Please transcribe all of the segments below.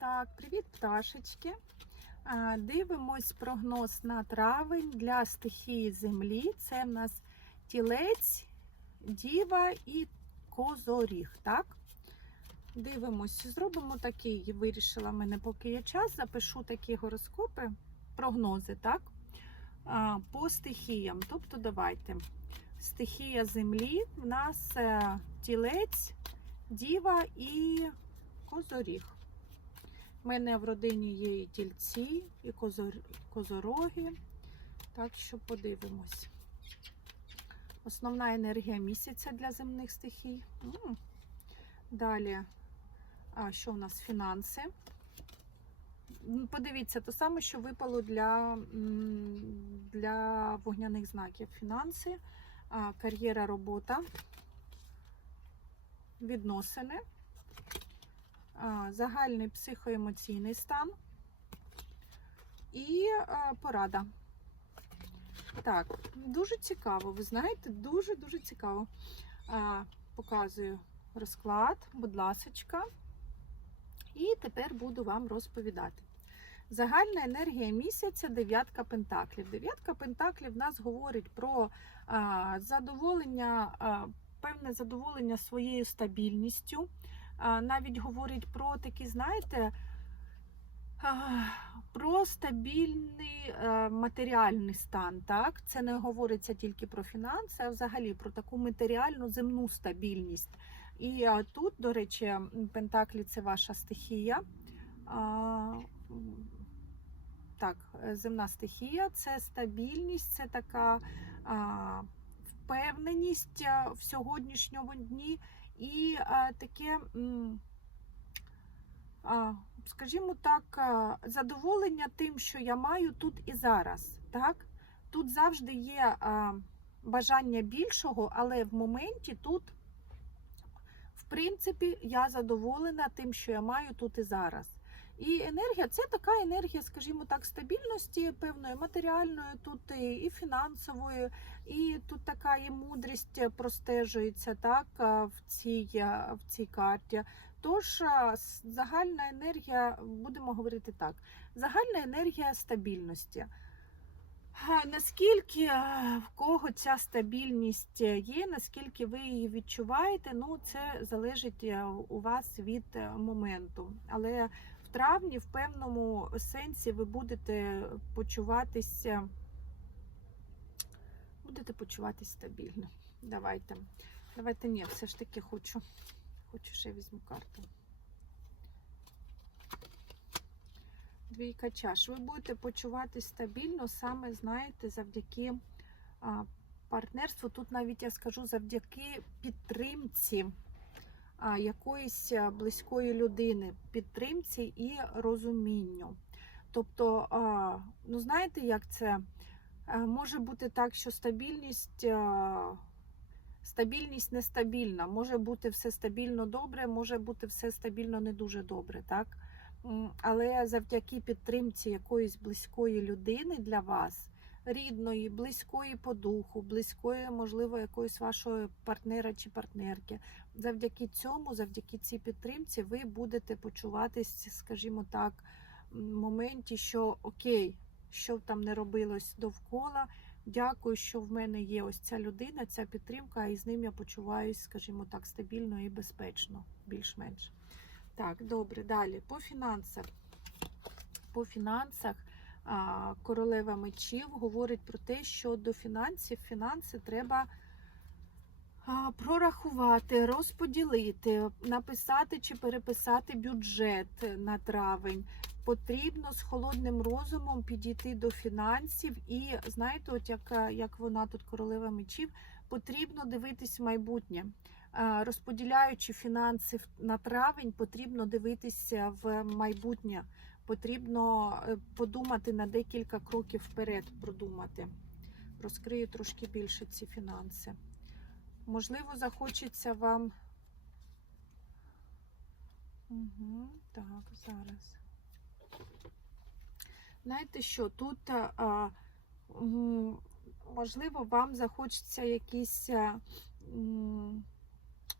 Так, привіт, пташечки. Дивимось прогноз на травень для стихії землі. Це в нас тілець, діва і козоріг. Так? Дивимось, зробимо такий, вирішила мене, поки є час, запишу такі гороскопи, прогнози, так? По стихіям. Тобто, давайте. Стихія землі в нас е, тілець, діва і козоріг. У мене в родині є і тільці, і козороги. Так що подивимось. Основна енергія місяця для земних стихій. Далі, а, що в нас фінанси? Подивіться, то саме, що випало для, для вогняних знаків. Фінанси, кар'єра, робота, відносини загальний психоемоційний стан і порада. Так, дуже цікаво, ви знаєте, дуже-дуже цікаво. Показую розклад, будь ласочка. І тепер буду вам розповідати. Загальна енергія місяця дев'ятка пентаклів. Дев'ятка пентаклів в нас говорить про задоволення, певне задоволення своєю стабільністю. Навіть говорить про такий, знаєте, про стабільний е, матеріальний стан. Так? Це не говориться тільки про фінанси, а взагалі про таку матеріальну земну стабільність. І тут, до речі, Пентаклі це ваша стихія. Так, земна стихія це стабільність, це така а, впевненість в сьогоднішньому дні і а, таке, а, скажімо так, задоволення тим, що я маю тут і зараз. Так? Тут завжди є а, бажання більшого, але в моменті тут, в принципі, я задоволена тим, що я маю тут і зараз. І енергія це така енергія, скажімо так, стабільності, певної матеріальної, тут і, фінансової, і тут така і мудрість простежується так, в цій, в цій карті. Тож загальна енергія, будемо говорити так, загальна енергія стабільності. Наскільки в кого ця стабільність є, наскільки ви її відчуваєте, ну це залежить е, у вас від е, моменту. Але травні, в певному сенсі, ви будете почуватися, будете почуватись стабільно. Давайте. Давайте ні, все ж таки хочу. Хочу ще візьму карту. Двійка чаш. Ви будете почуватись стабільно саме, знаєте, завдяки партнерству. Тут навіть я скажу завдяки підтримці якоїсь близької людини, підтримці і розумінню. Тобто, ну знаєте, як це може бути так, що стабільність. Стабільність нестабільна. Може бути все стабільно добре, може бути все стабільно не дуже добре, так? Але завдяки підтримці якоїсь близької людини для вас, рідної, близької по духу, близької, можливо, якоїсь вашого партнера чи партнерки, завдяки цьому, завдяки цій підтримці, ви будете почуватись, скажімо так, в моменті, що окей, що там не робилось довкола. Дякую, що в мене є ось ця людина, ця підтримка, і з ним я почуваюсь, скажімо так, стабільно і безпечно, більш-менш. Так, добре, далі. По фінансах. По фінансах королева мечів говорить про те, що до фінансів фінанси треба прорахувати, розподілити, написати чи переписати бюджет на травень. Потрібно з холодним розумом підійти до фінансів, і знаєте, от як, як вона тут королева мечів, потрібно дивитись в майбутнє. Розподіляючи фінанси на травень, потрібно дивитися в майбутнє. Потрібно е, подумати на декілька кроків вперед, продумати. Розкрию трошки більше ці фінанси. Можливо, захочеться вам. Угу, так, зараз. Знаєте що, тут а, можливо вам захочеться якісь м,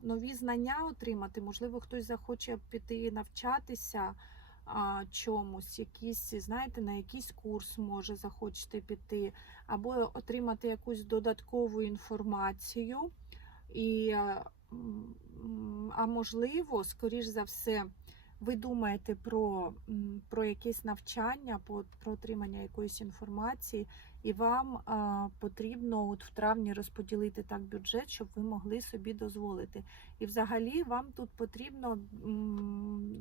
нові знання отримати, можливо, хтось захоче піти навчатися, а, чомусь, якісь, знаєте, на якийсь курс може захочете піти, або отримати якусь додаткову інформацію. І, м, а можливо, скоріш за все, ви думаєте про, про якесь навчання, про отримання якоїсь інформації, і вам а, потрібно от в травні розподілити так бюджет, щоб ви могли собі дозволити. І взагалі вам тут потрібно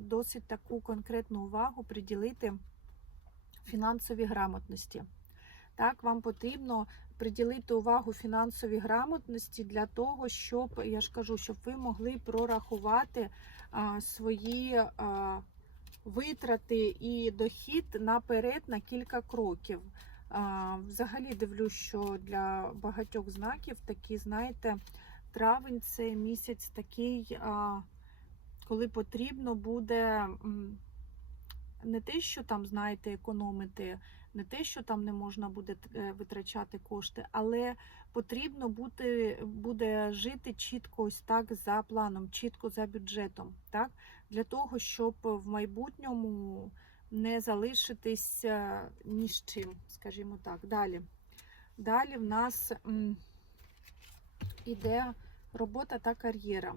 досить таку конкретну увагу приділити фінансовій грамотності. Так, вам потрібно приділити увагу фінансовій грамотності для того, щоб я ж кажу, щоб ви могли прорахувати а, свої а, витрати і дохід наперед на кілька кроків. А, взагалі дивлюсь, що для багатьох знаків такі, знаєте, травень це місяць такий, а, коли потрібно буде не те, що там, знаєте, економити, не те, що там не можна буде е, витрачати кошти, але потрібно бути, буде жити чітко ось так за планом, чітко за бюджетом, так? для того, щоб в майбутньому не залишитись е, ні з чим, скажімо так. Далі. Далі в нас іде робота та кар'єра.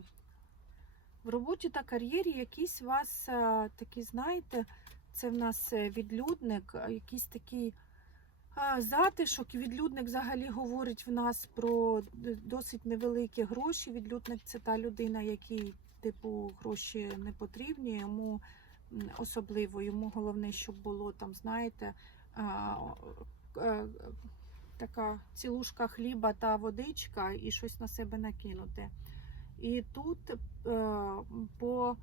В роботі та кар'єрі якийсь у вас е, такий, знаєте, це в нас е, відлюдник, якийсь такий затишок. Відлюдник взагалі говорить в нас про досить невеликі гроші. Відлюдник це та людина, якій, типу, гроші не потрібні. Йому особливо, йому головне, щоб було там, знаєте, е, така цілушка хліба та водичка і щось на себе накинути. І тут, е, по,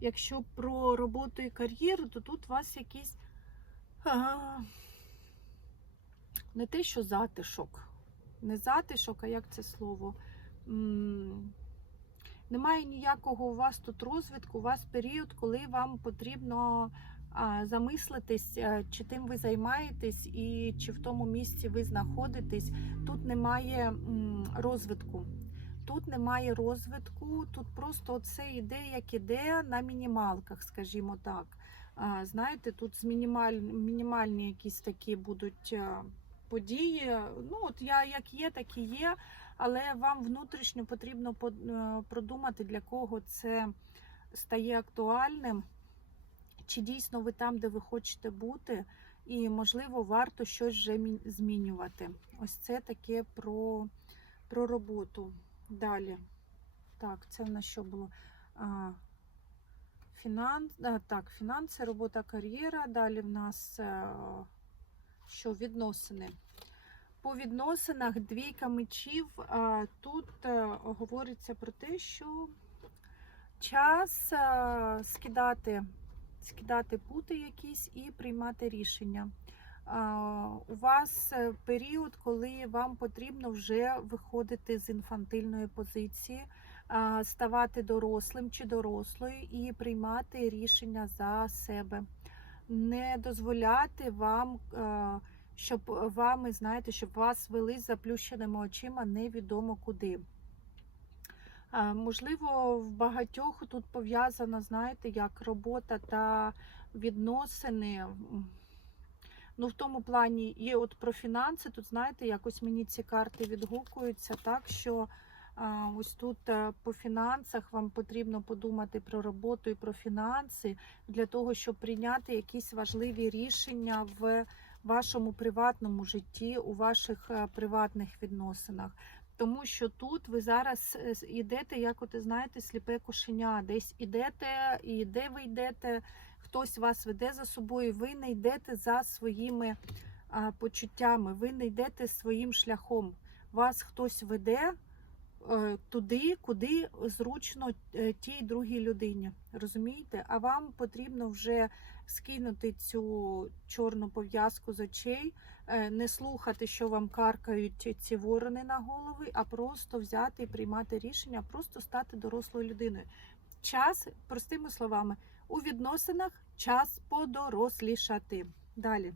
якщо про роботу і кар'єру, то тут у вас якийсь а, не те, що затишок. Не затишок, а як це слово? М, Немає ніякого у вас тут розвитку, у вас період, коли вам потрібно а, замислитись, а, чи тим ви займаєтесь і чи в тому місці ви знаходитесь. Тут немає м, розвитку. Тут немає розвитку, тут просто це іде, як іде на мінімалках, скажімо так. Знаєте, тут з мінімаль... мінімальні якісь такі будуть події. Ну, от я як є, так і є. Але вам внутрішньо потрібно е, продумати, для кого це стає актуальним, чи дійсно ви там, де ви хочете бути, і, можливо, варто щось вже змінювати. Ось це таке про, про роботу. Далі. Так, це в нас що було? А, фінан... а, так, фінанси, робота, кар'єра. Далі в нас е, що відносини. По відносинах двійка мечів. а, Тут е, говориться про те, що час е, скидати, скидати пути якісь і приймати рішення. У вас е, період, коли вам потрібно вже виходити з інфантильної позиції, ставати дорослим чи дорослою і приймати рішення за себе, не дозволяти вам. е, щоб вами, знаєте, щоб вас вели з заплющеними очима невідомо куди. Можливо, в багатьох тут пов'язано, знаєте, як робота та відносини. Ну, в тому плані є от про фінанси. Тут, знаєте, якось мені ці карти відгукуються так, що а, ось тут е, по фінансах вам потрібно подумати про роботу і про фінанси для того, щоб прийняти якісь важливі рішення в вашому приватному житті, у ваших е, приватних відносинах. Тому що тут ви зараз е, йдете, як от знаєте, сліпе кошеня. Десь ідете, і де ви йдете, хтось вас веде за собою, ви не йдете за своїми а, почуттями, ви не йдете своїм шляхом. Вас хтось веде е, туди, куди зручно е, тій другій людині. Розумієте? А вам потрібно вже скинути цю чорну пов'язку з очей, е, не слухати, що вам каркають ці ворони на голови, а просто взяти і приймати рішення, просто стати дорослою людиною. Час, простими словами, у відносинах час подорослішати. Далі.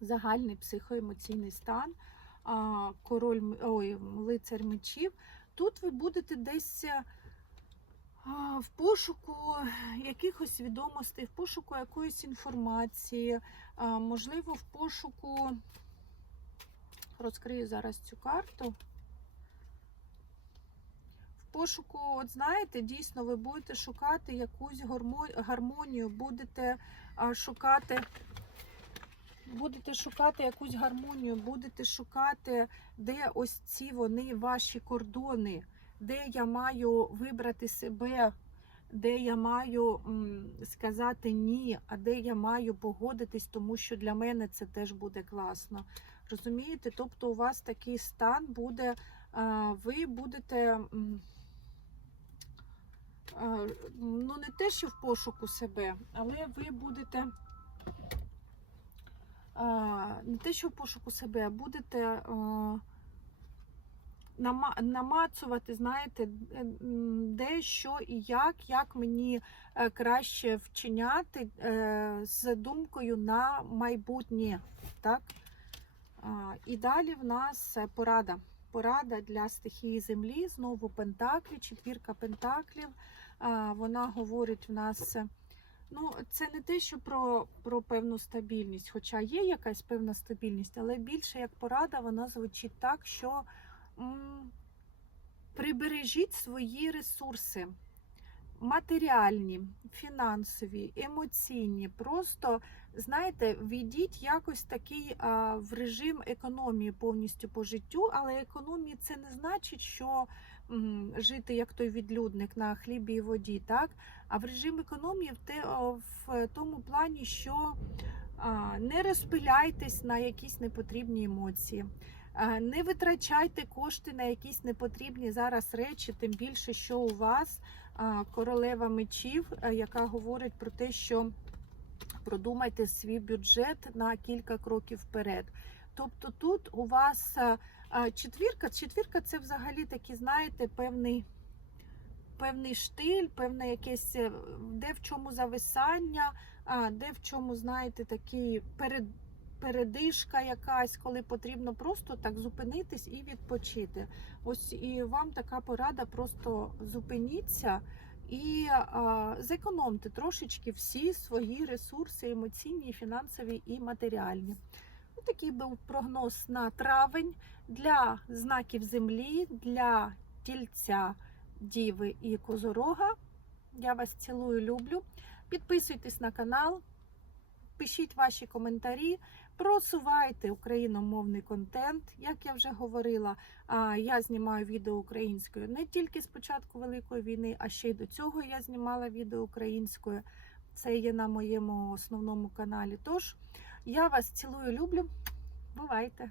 Загальний психоемоційний стан, король ой, лицар мечів. Тут ви будете десь. е, в пошуку якихось відомостей, в пошуку якоїсь інформації, можливо, в пошуку. Розкрию зараз цю карту. Пошуку, от знаєте, дійсно, ви будете шукати якусь гармо- гармонію, будете шукати. Будете шукати якусь гармонію, будете шукати, де ось ці вони ваші кордони, де я маю вибрати себе, де я маю сказати ні, а де я маю погодитись, тому що для мене це теж буде класно. Розумієте? Тобто у вас такий стан буде, ви будете. А, Ну, не те, що в пошуку себе, але ви будете не те, що в пошуку себе, а будете а, намацувати, знаєте, де, що і як, як мені е, краще вчиняти е, з думкою на майбутнє. Так? І далі в нас е, порада. Порада для стихії землі, знову пентаклі, четвірка пентаклів. Вона говорить в нас. е, Ну, це не те, що про, про певну стабільність, хоча є якась певна стабільність, але більше як порада, вона звучить так, що м, прибережіть свої ресурси матеріальні, фінансові, емоційні. Просто, знаєте, війдіть якось такий а, в режим економії повністю по життю, але економії це не значить, що жити як той відлюдник на хлібі і воді, так? А в режим економії в, тому плані, що не розпиляйтесь на якісь непотрібні емоції. Не витрачайте кошти на якісь непотрібні зараз речі, тим більше, що у вас королева мечів, а, яка говорить про те, що продумайте свій бюджет на кілька кроків вперед. Тобто тут у вас а, четвірка, четвірка це взагалі такий, знаєте, певний певний штиль, певне якесь е, де в чому зависання, а де в чому, знаєте, такий перед, передишка якась, коли потрібно просто так зупинитись і відпочити. Ось і вам така порада: просто зупиніться. І а, зекономте трошечки всі свої ресурси емоційні, фінансові і матеріальні. Ось такий був прогноз на травень для знаків землі, для тільця. Діви і Козорога. Я вас цілую, люблю. Підписуйтесь на канал, пишіть ваші коментарі, просувайте україномовний контент. Як я вже говорила, я знімаю відео українською не тільки з початку Великої війни, а ще й до цього я знімала відео українською. Це є на моєму основному каналі. Тож я вас цілую, люблю. Бувайте!